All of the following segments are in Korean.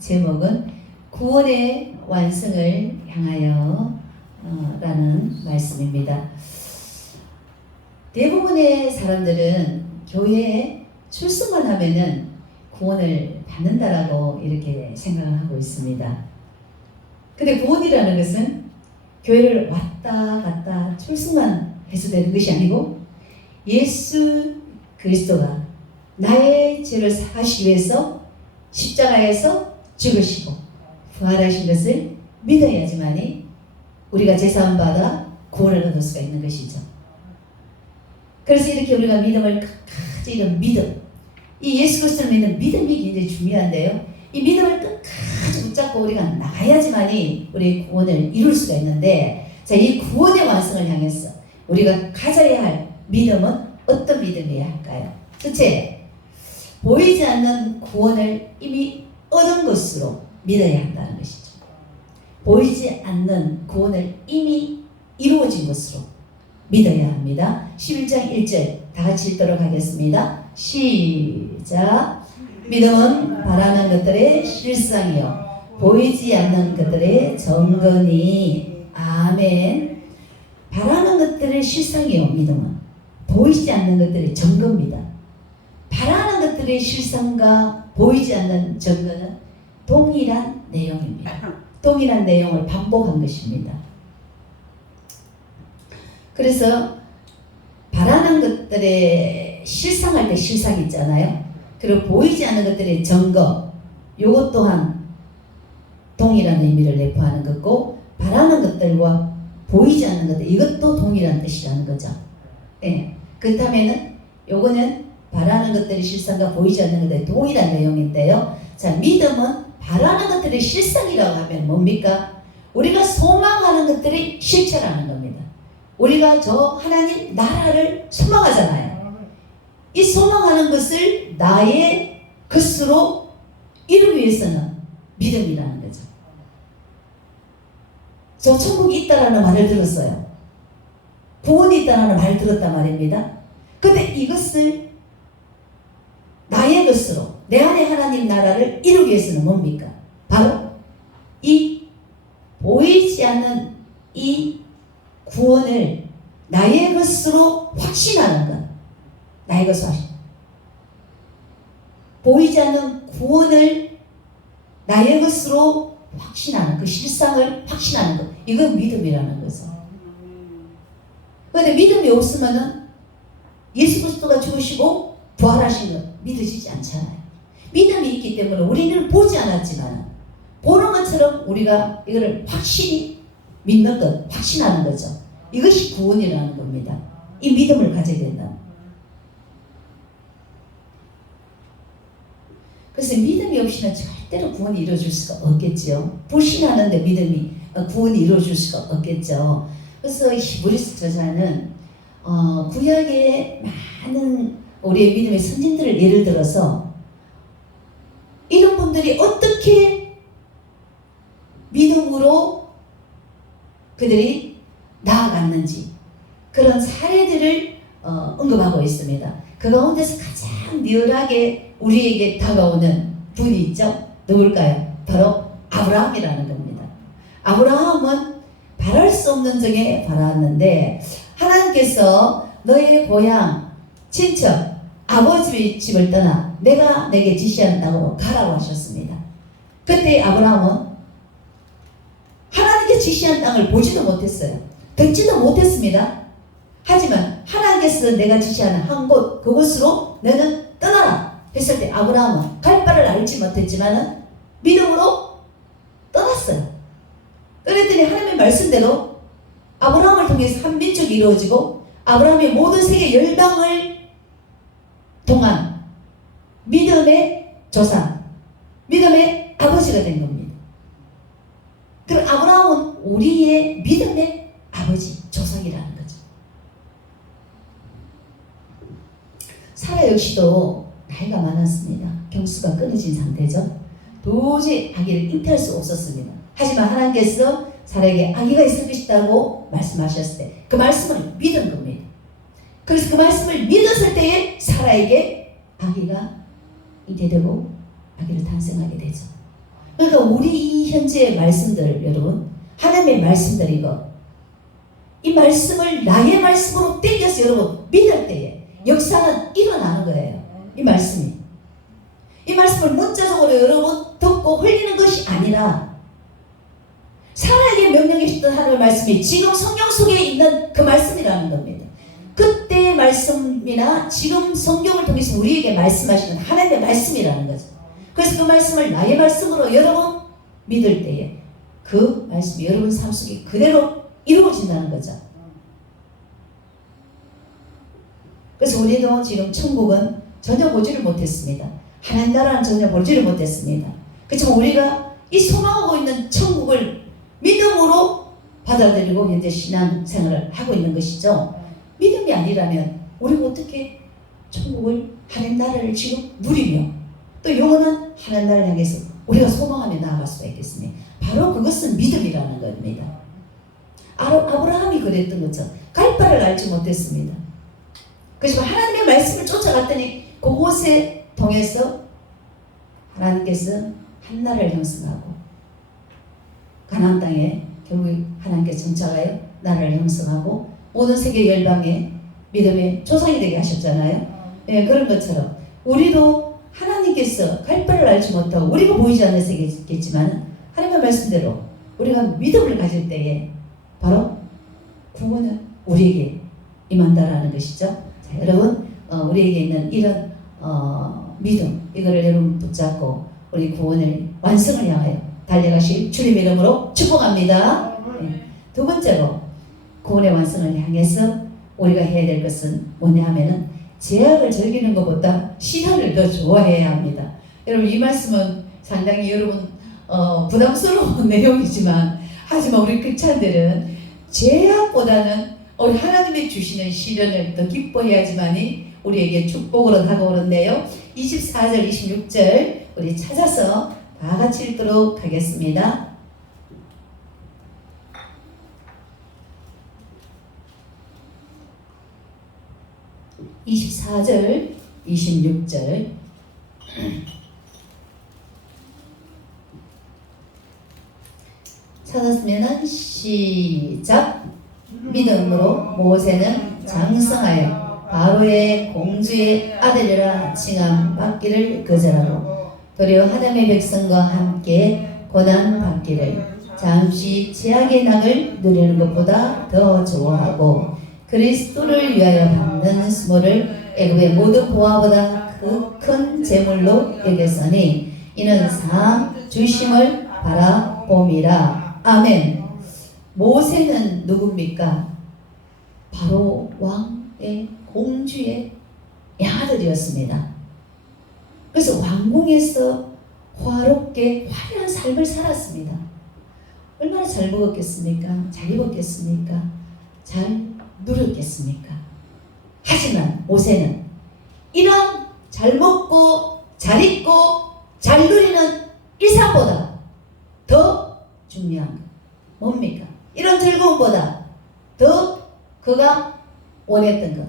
제목은 구원의 완성을 향하여 라는 말씀입니다. 대부분의 사람들은 교회에 출석만 하면은 구원을 받는다라고 이렇게 생각을 하고 있습니다. 근데 구원이라는 것은 교회를 왔다 갔다 출석만 해서 되는 것이 아니고 예수 그리스도가 나의 죄를 사하시기 위해서 십자가에서 죽으시고 부활하신 것을 믿어야지만이 우리가 제사함 받아 구원을 얻을 수가 있는 것이죠. 그래서 이렇게 우리가 믿음을 끝까지 이런 믿음, 이 예수 그리스도를 믿는 믿음이 굉장히 중요한데요. 이 믿음을 끝까지 붙잡고 우리가 나가야지만이 우리 구원을 이룰 수가 있는데, 자, 이 구원의 완성을 향해서 우리가 가져야 할 믿음은 어떤 믿음이어야 할까요? 첫째, 보이지 않는 구원을 이미 얻은 것으로 믿어야 한다는 것이죠. 보이지 않는 구원을 이미 이루어진 것으로 믿어야 합니다. 11장 1절 다 같이 읽도록 하겠습니다. 시작. 믿음은 바라는 것들의 실상이요 보이지 않는 것들의 증거니. 아멘. 바라는 것들의 실상이요, 믿음은 보이지 않는 것들의 증거입니다. 바라는 것들의 실상과 보이지 않는 증거는 동일한 내용입니다. 동일한 내용을 반복한 것입니다. 그래서 바라는 것들의 실상할 때 실상 있잖아요. 그리고 보이지 않는 것들의 증거, 이것 또한 동일한 의미를 내포하는 것고, 바라는 것들과 보이지 않는 것들, 이것도 동일한 뜻이라는 거죠. 예. 그렇다면은 요거는 바라는 것들의 실상과 보이지 않는 것들의 동일한 내용인데요. 자, 믿음은 바라는 것들의 실상이라고 하면 뭡니까? 우리가 소망하는 것들이 실체라는 겁니다. 우리가 저 하나님 나라를 소망하잖아요. 이 소망하는 것을 나의 것으로 이루기 위해서는 믿음이라는 거죠. 저 천국이 있다라는 말을 들었어요. 구원이 있다라는 말을 들었단 말입니다. 근데 이것을 나의 것으로 내 안에 하나님 나라를 이루기 위해서는 뭡니까? 바로 이 보이지 않는 이 구원을 나의 것으로 확신하는 것. 나의 것으로 확신. 보이지 않는 구원을 나의 것으로 확신하는, 그 실상을 확신하는 것. 이건 믿음이라는 거죠. 그런데 믿음이 없으면은 예수 그리스도가 죽으시고 부활하신 것 믿어지지 않잖아요. 믿음이 있기 때문에 우리는 보지 않았지만 보는 것처럼 우리가 이거를 확실히 믿는 것, 확신하는 거죠. 이것이 구원이라는 겁니다. 이 믿음을 가져야 된다. 그래서 믿음이 없이는 절대로 구원이 이루어질 수가 없겠죠. 불신하는데 믿음이 구원이 이루어질 수가 없겠죠. 그래서 히브리서 저자는 구약의 많은 우리의 믿음의 선진들을 예를 들어서 이런 분들이 어떻게 믿음으로 그들이 나아갔는지 그런 사례들을 언급하고 있습니다. 그 가운데서 가장 리얼하게 우리에게 다가오는 분이 있죠. 누굴까요? 바로 아브라함이라는 겁니다. 아브라함은 바랄 수 없는 중에 바랐는데 하나님께서 너의 고향, 친척, 아버지 집을 떠나 내가 내게 지시한 땅으로 가라고 하셨습니다. 그때 아브라함은 하나님께 지시한 땅을 보지도 못했어요. 듣지도 못했습니다. 하지만 하나님께서 내가 지시하는 한 곳, 그곳으로 너는 떠나라 했을 때 아브라함은 갈 바를 알지 못했지만 믿음으로 떠났어요. 그랬더니 하나님의 말씀대로 아브라함을 통해서 한 민족이 이루어지고 아브라함의 모든 세계 열방을 통한 믿음의 조상, 믿음의 아버지가 된 겁니다. 그럼 아브라함은 우리의 믿음의 아버지, 조상이라는 거죠. 사라 역시도 나이가 많았습니다. 경수가 끊어진 상태죠. 도저히 아기를 잉태할 수 없었습니다. 하지만 하나님께서 사라에게 아기가 있을 것이라고 말씀하셨을 때 그 말씀을 믿은 겁니다. 그래서 그 말씀을 믿었을 때에 사라에게 아기가 잉태되고 아기를 탄생하게 되죠. 그러니까 우리 이 현재의 말씀들, 여러분, 하나님의 말씀들이고, 이 말씀을 나의 말씀으로 땡겨서 여러분 믿을 때에 역사는 일어나는 거예요. 이 말씀이. 이 말씀을 문자적으로 여러분 듣고 흘리는 것이 아니라 살아있게 명령해 주셨던 하나님의 말씀이 지금 성경 속에 있는 그 말씀이라는 겁니다. 그때의 말씀이나 지금 성경을 통해서 우리에게 말씀하시는 하나님의 말씀이라는 거죠. 그래서 그 말씀을 나의 말씀으로 여러분 믿을 때에 그 말씀이 여러분 삶 속에 그대로 이루어진다는 거죠. 그래서 우리도 지금 천국은 전혀 보지를 못했습니다. 하나님 나라는 전혀 보지를 못했습니다. 그렇지만 우리가 이 소망하고 있는 천국을 믿음으로 받아들이고 현재 신앙생활을 하고 있는 것이죠. 믿음이 아니라면 우리가 어떻게 천국을 하나님 나라를 지금 누리며 또 영원한 하나님 나라를 향해서 우리가 소망하며 나아갈 수가 있겠습니까? 바로 그것은 믿음이라는 겁니다. 아브라함이 그랬던 것처럼 갈 바를 알지 못했습니다. 그렇지만 하나님의 말씀을 쫓아갔더니 그곳에 통해서 하나님께서 한 나라를 형성하고 가나안 땅에 결국 하나님께서 정착하여 나라를 형성하고 모든 세계 열방의 믿음의 조상이 되게 하셨잖아요. 예, 그런 것처럼 우리도 하나님께서 갈 바를 알지 못하고 우리가 보이지 않는 세계겠지만 하나님의 말씀대로 우리가 믿음을 가질 때에 바로 구원은 우리에게 임한다라는 것이죠. 자, 여러분 우리에게 있는 이런 믿음 이거를 여러분 붙잡고 우리 구원을 완성을 향하여 달려가실 주님의 이름으로 축복합니다. 네. 두 번째로 구원의 완성을 향해서 우리가 해야 될 것은 뭐냐 하면은 죄악을 즐기는 것보다 신앙을 더 좋아해야 합니다. 여러분 이 말씀은 상당히 여러분 부담스러운 내용이지만 하지만 우리 크리스찬들은 죄악보다는 우리 하나님이 주시는 시련을 더 기뻐해야지만이 우리에게 축복으로 다가오는데요. 24절 26절 우리 찾아서 다 같이 읽도록 하겠습니다. (24절) (26절) 찾았으면 시작. 믿음으로 모세는 장성하여 바로의 공주의 아들이라 칭함 받기를 거절하고 도리어 하나님의 백성과 함께 고난 받기를 잠시 죄악의 낙을 누리는 것보다 더 좋아하고 그리스도를 위하여 받는 수모를 애굽의 모든 보화보다 그 큰 재물로 여겼으니 이는 상 주심을 바라봄이라. 아멘. 모세는 누굽니까? 바로 왕의 공주의 양아들이었습니다. 그래서 왕궁에서 화롭게 화려한 삶을 살았습니다. 얼마나 잘 먹었겠습니까? 잘 입었겠습니까? 잘 누렸겠습니까? 하지만 모세는 이런 잘 먹고 잘 입고 잘 누리는 일상보다 더 중요한 것 뭡니까? 이런 즐거움보다 더 그가 원했던 것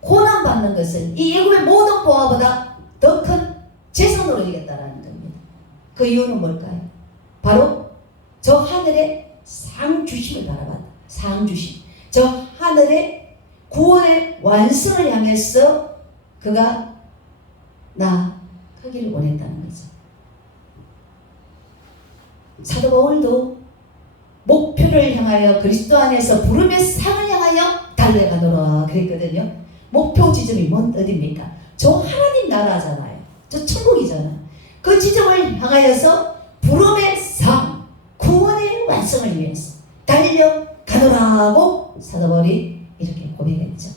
고난받는 것을 이 애굽의 모든 보화보다 더 큰 재산으로 여겼다라는 겁니다. 그 이유는 뭘까요? 바로 저 하늘의 상 주심을 바라봤다. 상 주심. 저 하늘의 구원의 완성을 향해서 그가 나아가기를 원했다는 거죠. 사도 바울도 목표를 향하여 그리스도 안에서 부름의 상을 향하여 달려가노라 그랬거든요. 목표 지점이 어디입니까? 저 하나님 나라잖아요. 저 천국이잖아요. 그 지점을 향하여서 부름의 상, 구원의 완성을 위해서 달려가노라고 사도 바울이 이렇게 고백했죠.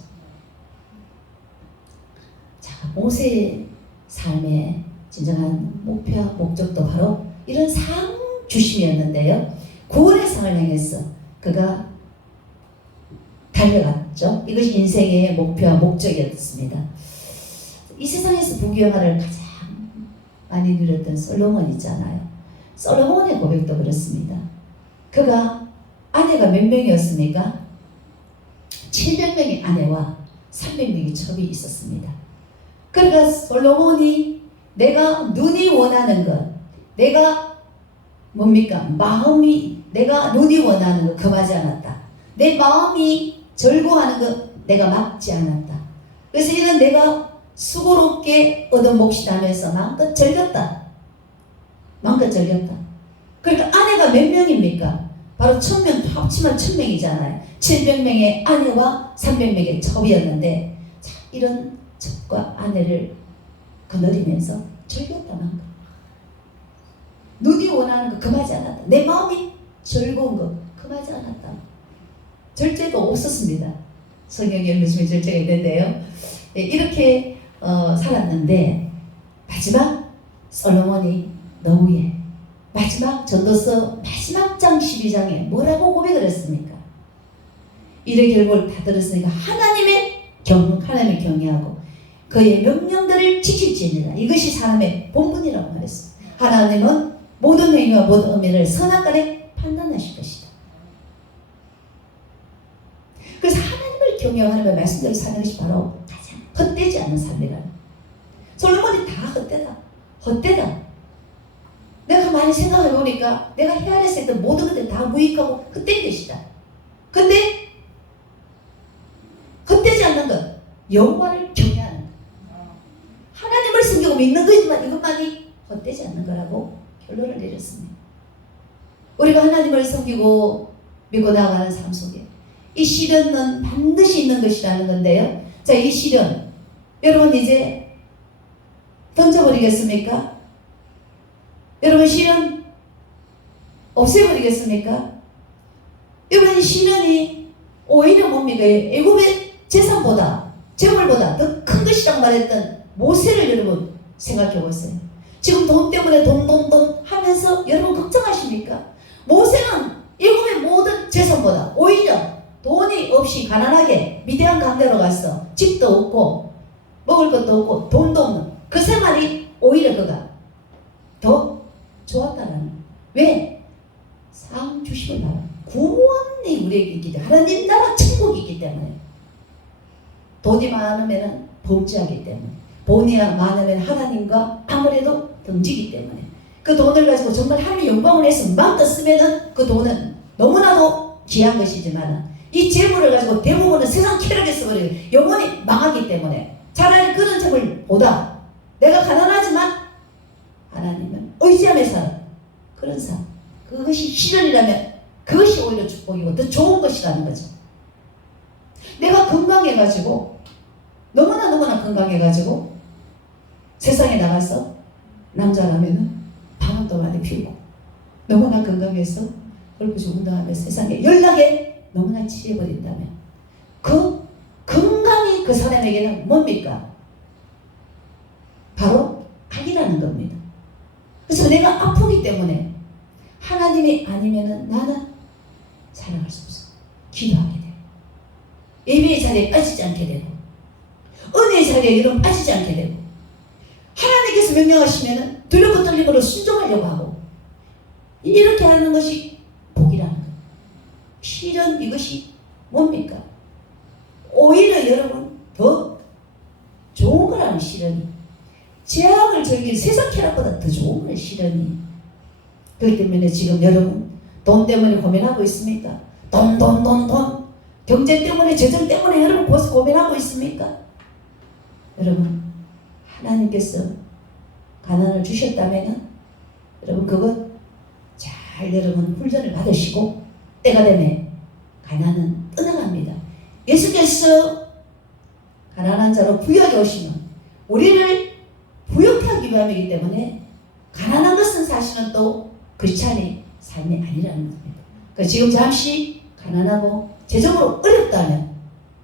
자, 모세의 삶의 진정한 목표와 목적도 바로 이런 상 주심이었는데요. 구원의 상을 향해서 그가 달려갔죠. 이것이 인생의 목표와 목적이었습니다. 이 세상에서 부귀영화를 가장 많이 누렸던 솔로몬 있잖아요. 솔로몬의 고백도 그렇습니다. 그가 아내가 몇 명이었습니까? 700명의 아내와 300명의 첩이 있었습니다. 그러니까 솔로몬이 내가 눈이 원하는 것, 내가 뭡니까? 마음이 내가 눈이 원하는 거 금하지 않았다. 내 마음이 절구하는 거 내가 막지 않았다. 그래서 이는 내가 수고롭게 얻은 몫이라면서 마음껏 즐겼다. 마음껏 즐겼다. 그러니까 아내가 몇 명입니까? 바로 1000명 합치면 1000명이잖아요. 700명의 아내와 300명의 첩이었는데, 자, 이런 첩과 아내를 거느리면서 즐겼다. 마음껏. 눈이 원하는 거 금하지 않았다. 내 마음이 즐거운 거 금하지 않았다. 절제가 없었습니다. 성경에 요즘에 절제가 있는데요. 이렇게 살았는데 마지막 솔로몬이 노후에 마지막 전도서 마지막 장 12장에 뭐라고 고백을 했습니까? 이래 결국을 다 들었으니까 하나님을 경외하고 그의 명령들을 지킬지니라. 이것이 사람의 본분이라고 말했습니다. 하나님은 모든 행위와 모든 의미를 선악간에 판단하실 것이다. 그래서 하나님을 경외하는 말씀대로 사는 것이 바로 가장 헛되지 않은 삶이라. 솔로몬이 다 헛되다. 내가 많이 생각해 보니까 내가 헤아려서 했던 모든 것들이 다 무익하고 헛된 것이다. 근데 헛되지 않는 것, 여호와를 경외하는 것, 하나님을 섬기고 믿는 것이지만 이것만이 헛되지 않는 거라고 결론을 내렸습니다. 우리가 하나님을 섬기고 믿고 나아가는 삶 속에 이 시련은 반드시 있는 것이라는 건데요. 자, 이 시련 여러분 이제 던져버리겠습니까? 여러분 시련 없애버리겠습니까? 여러분 이 시련이 오히려 뭡니까? 애굽의 재산보다 재물보다 더 큰 것이라고 말했던 모세를 여러분 생각해 보세요. 지금 돈 때문에 돈 하면서 여러분 걱정하십니까? 모세는 애굽의 모든 재산보다 오히려 돈이 없이 가난하게 미디안 강대로 갔어. 집도 없고 먹을 것도 없고 돈도 없는 그 생활이 오히려 그가 더 좋았다라는. 왜? 상 주심을 받아. 구원이 우리에게 있기 때문에, 하나님 나라 천국이 있기 때문에. 돈이 많으면 범죄하기 때문에, 돈이 많으면 하나님과 아무래도 등지기 때문에, 그 돈을 가지고 정말 하나님 영광을 위해서 마음껏 쓰면은 그 돈은 너무나도 귀한 것이지만 이 재물을 가지고 대부분은 세상 쾌락에 써버려요. 영원히 망하기 때문에 차라리 그런 재물보다 내가 가난하지만 하나님은 의지하며 살아. 그런 삶. 그것이 시련이라면 그것이 오히려 축복이고 더 좋은 것이라는 거죠. 내가 건강해가지고 너무나 건강해가지고 세상에 나가서 남자라면은 바람도 많이 피우고 너무나 건강해서 얼굴이 운동하면서 세상에 연락에 너무나 취해버린다면 그 건강이 그 사람에게는 뭡니까? 바로 악이라는 겁니다. 그래서 내가 아프기 때문에 하나님이 아니면은 나는 살아갈 수 없어. 기도하게 되고 예배의 자리에 빠지지 않게 되고 은혜의 자리에 여러분 빠지지 않게 되고 하나님께서 명령하시면은 두렵고 떨림으로 순종하려고 하고 이렇게 하는 것이 복이라는 거예요. 실은 이것이 뭡니까? 오히려 여러분 더 좋은 거라는 시련이 재앙을 즐기는 세상 쾌락보다 더 좋은 거예요. 시련이. 그렇기 때문에 지금 여러분 돈 때문에 고민하고 있습니까? 돈 경제 때문에 재정 때문에 여러분 벌써 고민하고 있습니까? 여러분 하나님께서 가난을 주셨다면 여러분 그것 잘 여러분 훈련을 받으시고 때가 되면 가난은 떠나갑니다. 예수께서 가난한 자로 부유하게 오시면 우리를 부유케 하기 위함이기 때문에 가난한 것은 사실은 또 크리스찬의 삶이 아니라는 겁니다. 그러니까 지금 잠시 가난하고 재정으로 어렵다면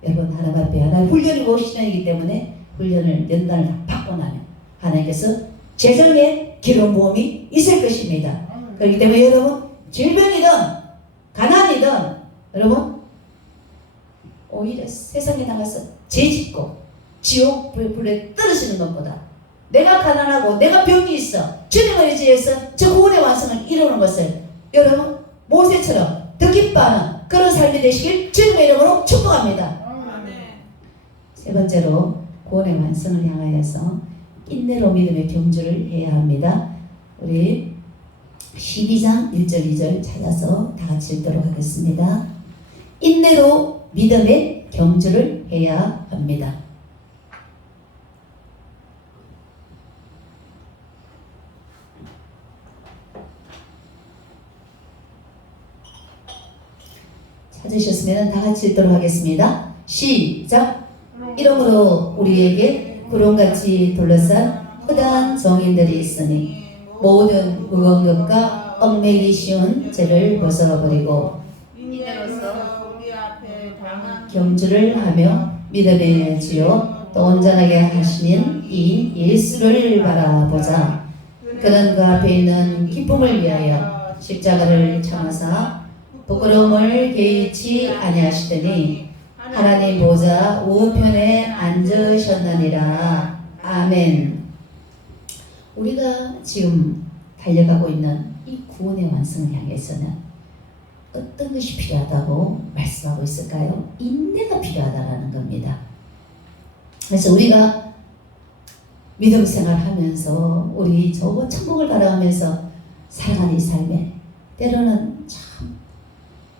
여러분 하나님 앞에 하나의 훈련이고 시련이기 때문에 훈련을 연단을 다 받고 나면 하나님께서 재정에 기름 부음이 있을 것입니다. 그렇기 때문에 여러분 질병이든 가난이든 여러분 오히려 세상에 나가서 죄짓고 지옥 불에 떨어지는 것보다 내가 가난하고 내가 병이 있어 주님을 의지해서 저 구원의 완성을 이루는 것을 여러분 모세처럼 더 기뻐하는 그런 삶이 되시길 주님의 이름으로 축복합니다. 세 번째로 구원의 완성을 향하여서 인내로 믿음의 경주를 해야 합니다. 우리 12장 1절 2절 찾아서 다 같이 읽도록 하겠습니다. 인내로 믿음의 경주를 해야 합니다. 찾으셨으면 다 같이 읽도록 하겠습니다. 시작! 이러므로 우리에게 구름같이 둘러싼 허다한 정인들이 있으니 모든 무거움과 얽매기 쉬운 죄를 벗어버리고 인내로서 우리 앞에 당한 경주를 하며 믿음의 주요 또 온전하게 하시는 이 예수를 바라보자. 그는 그 앞에 있는 기쁨을 위하여 십자가를 참으사 부끄러움을 개의치 아니하시더니 하나님 보좌 우편에 앉으셨나니라. 아멘. 우리가 지금 달려가고 있는 이 구원의 완성을 향해서는 어떤 것이 필요하다고 말씀하고 있을까요? 인내가 필요하다라는 겁니다. 그래서 우리가 믿음 생활하면서 우리 저 천국을 바라보면서 살아가는 이 삶에 때로는 참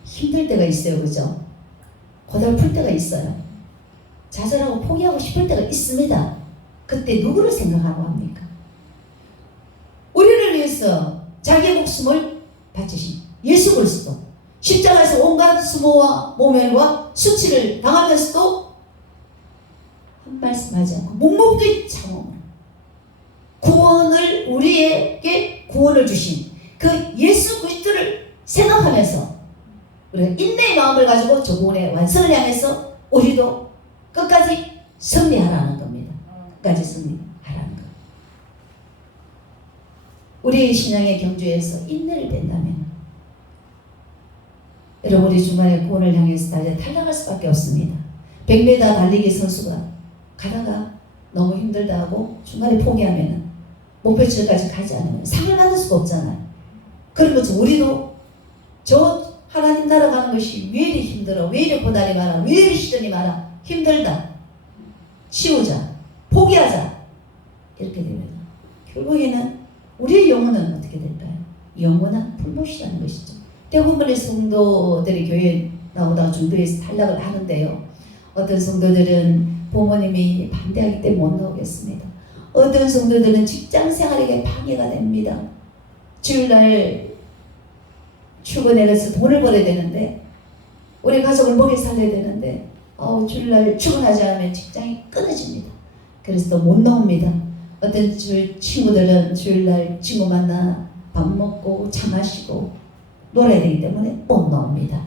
힘들 때가 있어요. 그죠? 고달플 때가 있어요. 좌절하고 포기하고 싶을 때가 있습니다. 그때 누구를 생각하고 합니까? 우리를 위해서 자기의 목숨을 바치신 예수 그리스도, 십자가에서 온갖 수모와 모멸과 수치를 당하면서도 한 말씀 하지 않고 묵묵히 참어 구원을 우리에게 구원을 주신 그 예수 그리스도를 생각하면서 우리가 인내의 마음을 가지고 저 구원의 완성을 향해서 우리도 끝까지 승리하라는 겁니다. 끝까지 승리하라는 것. 우리의 신앙의 경주에서 인내를 뺀다면 여러분 우리 중간에 구원을 향해서 탈락할 수밖에 없습니다. 100m 달리기 선수가 가다가 너무 힘들다 하고 중간에 포기하면 목표지까지 가지 않으면 상을 받을 수가 없잖아요. 그런 것처럼 우리도 저 하나님 나라 가는 것이 왜 이리 힘들어, 왜 이리 고달이 많아, 왜 이리 시련이 많아, 힘들다, 치우자, 포기하자 이렇게 되면 결국에는 우리의 영혼은 어떻게 될까요? 영원한 불못이라는 것이죠. 대부분의 성도들이 교회에 나오다가 중도에서 탈락을 하는데요. 어떤 성도들은 부모님이 반대하기 때문에 못 나오겠습니다. 어떤 성도들은 직장 생활에게 방해가 됩니다. 주일날 출근해서 돈을 벌어야 되는데 우리 가족을 먹여 살려야 되는데 주일날 출근하지 않으면 직장이 끊어집니다. 그래서 또 못 나옵니다. 어떤 친구들은 주일날 친구 만나 밥 먹고 차 마시고 놀아야 되기 때문에 못 나옵니다.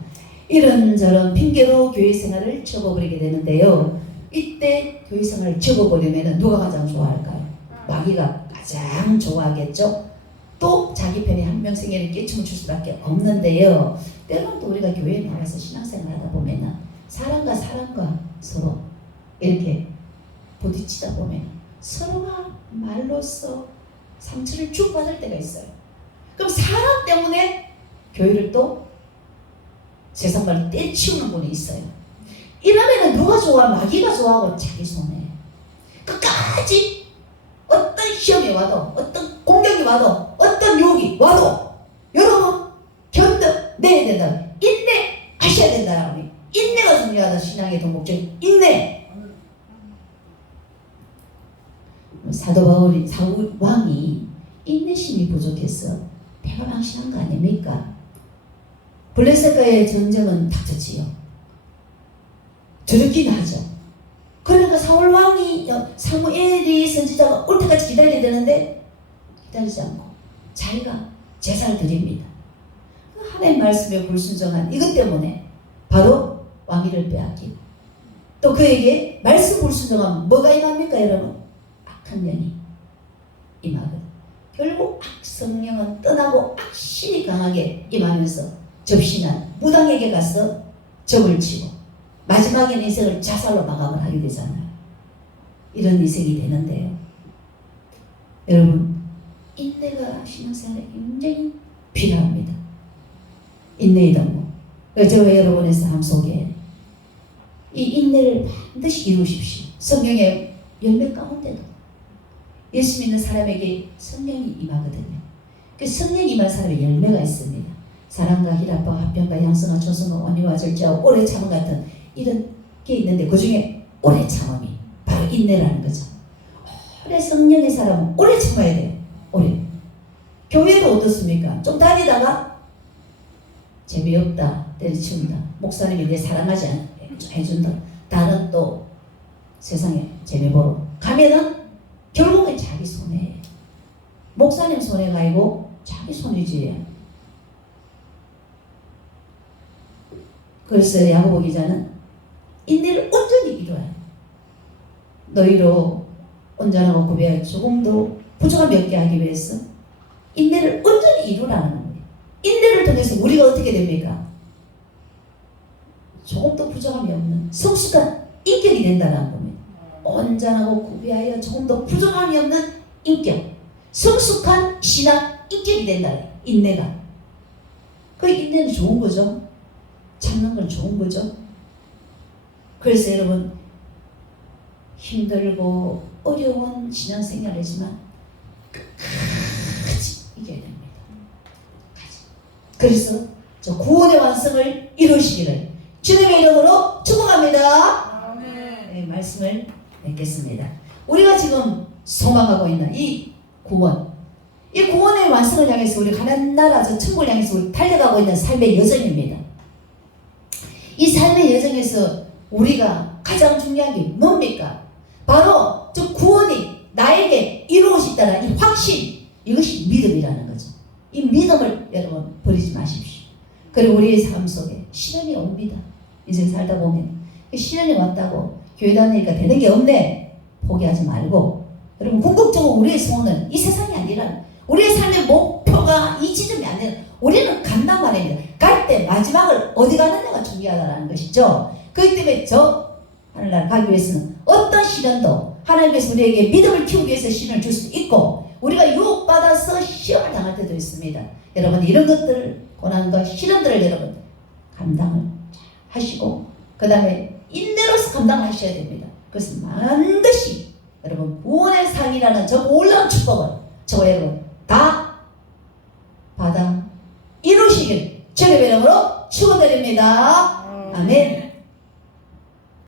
이런저런 핑계로 교회 생활을 접어버리게 되는데요. 이때 교회 생활을 접어버리면 누가 가장 좋아할까요? 마귀가 가장 좋아하겠죠. 또 자기 편에 한 명 생애를 깨춤을 출 수밖에 없는데요. 때로는 또 우리가 교회에 나와서 신앙생활 하다 보면 사람과 사람과 서로 이렇게 부딪히다 보면 서로가 말로써 상처를 주고받을 때가 있어요. 그럼 사람 때문에 교회를 또 세상말로 떼치우는 분이 있어요. 이러면 누가 좋아? 마귀가 좋아하고 자기 손에 끝까지 어떤 시험이 와도 어떤 공격이 와도 어떤 유혹이 와도 여러분 견뎌내야 된다. 인내하셔야 된다. 인내가 중요하다. 신앙의 동목적인 인내. 사도 바울이 사울 왕이 인내심이 부족해서 배가 망신한 거 아닙니까? 블레셋과의 전쟁은 닥쳤지요. 두렵긴 하죠. 그러니까 사울 왕이 사무엘이 선지자가 올 때까지 기다려야 되는데 기다리지 않고 자기가 제사를 드립니다. 하나님 말씀에 불순종한 이것 때문에 바로 왕위를 빼앗기고 또 그에게 말씀 불순종하면 뭐가 임합니까 여러분? 악한 영이 임하거든. 결국 악성령은 떠나고 악신이 강하게 임하면서 접신한 무당에게 가서 적을 치고 마지막에는 인생을 자살로 마감을 하게 되잖아요. 이런 인생이 되는데요. 여러분 인내가 신앙생활에 굉장히 필요합니다. 인내의 동무. 저와 여러분의 삶 속에 이 인내를 반드시 이루십시오. 성령의 열매 가운데도 예수 믿는 사람에게 성령이 임하거든요. 그 성령이 임한 사람의 열매가 있습니다. 사랑과 희락과 화평과 양성과 조성과 온유와 절제와 오래 참음 같은 이런 게 있는데 그 중에 오래 참음이 바로 인내라는 거죠. 오래 성령의 사람은 오래 참아야 돼요. 오래. 교회도 어떻습니까? 좀 다니다가 재미없다, 때려치운다. 목사님이 내 사랑하지 해준다. 다른 또 세상에 재미 보러 가면은 결국은 자기 손해. 목사님 손해가 아니고 자기 손해지. 그래서 야고보 기자는 인내를 온전히 이루어야 너희로 온전하고 구비하여 조금도 부족함이 없게 하기 위해서 인내를 온전히 이루라는 겁니다. 인내를 통해서 우리가 어떻게 됩니까? 조금도 부족함이 없는 성숙한 인격이 된다는 겁니다. 온전하고 구비하여 조금도 부족함이 없는 인격, 성숙한 신앙 인격이 된다. 인내가. 그 인내는 좋은 거죠. 참는 건 좋은 거죠. 그래서 여러분 힘들고 어려운 신앙생활이지만 끝까지 이겨야 됩니다. 그래서 저 구원의 완성을 이루시기를 주님의 이름으로 축복합니다. 네, 말씀을 맺겠습니다. 우리가 지금 소망하고 있는 이 구원, 이 구원의 완성을 향해서 우리 하나님 나라 저 천국을 향해서 우리 달려가고 있는 삶의 여정입니다. 이 삶의 여정에서 우리가 가장 중요한 게 뭡니까? 바로 저 구원이 나에게 이루어진다는 이 확신, 이것이 믿음이라는 거죠. 이 믿음을 여러분 버리지 마십시오. 그리고 우리의 삶 속에 시련이 옵니다. 인생 살다 보면 시련이 왔다고 교회 다니니까 되는 게 없네 포기하지 말고, 여러분 궁극적으로 우리의 소원은 이 세상이 아니라 우리의 삶의 목표가 이 지점이 아니라 우리는 간단 말입니다. 갈 때 마지막을 어디 가느냐가 중요하다는 것이죠. 그렇기 때문에 저 하늘나라 가기 위해서는 어떤 시련도 하나님께서 우리에게 믿음을 키우기 위해서 시련을 줄 수도 있고, 우리가 유혹받아서 시험을 당할 때도 있습니다. 여러분 이런 것들을, 고난과 시련들을 여러분 감당을 하시고 그 다음에 인내로서 감당하셔야 됩니다. 그래서 반드시 여러분 구원의 상이라는 저 놀라운 축복을 저와 여러분 다